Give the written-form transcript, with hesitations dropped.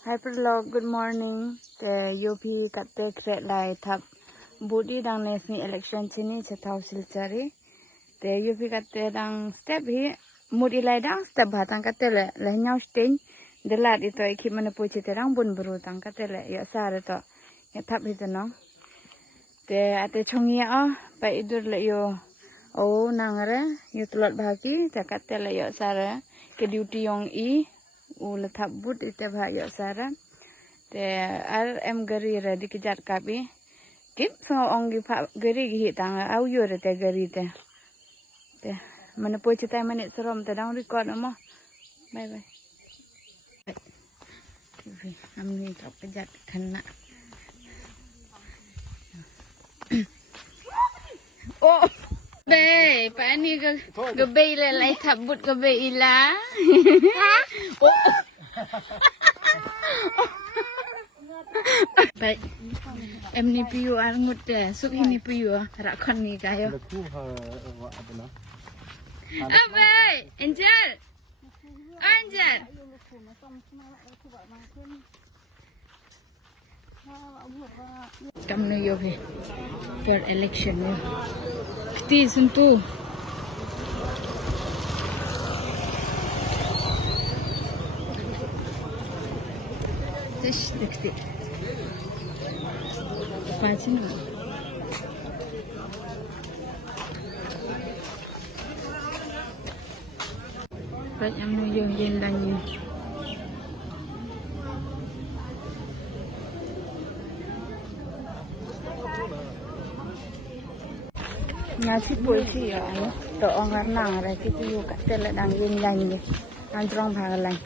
Hi Pralog, good morning. The UP katte kret lai thap budi dang national election chini chetau silchari. The UP katte dang step hi mudi lai dang step batang katte le nyau stain de lat ito ikip mana puchi te dang bun buru tang katte le ya sare to ya thap hi no. The ate chongi a pa idur le yo o nangare yo tulot bhagi ta katte le ya sare ke duty yong I ul thap but ite bha yo sare. Te em gari re dikijat kapi kip so ong gi pa gari gi tang au yo re te gari te mana po chita manit serom te dang record mo bye bye TV amni tak kejat kena oh be pa ni ga be le lai thabut ga be ila baik em ni piu angut deh sup ini piu rak kon ni kayo apa Angel Angel kam ni yo he for election ni kti sentu tish dikti Pacin. Baik yang nuyung jendannya. Nasi polisi ya, to orang nang ada kita juga telah dang jendannya, anjrong bhagalai.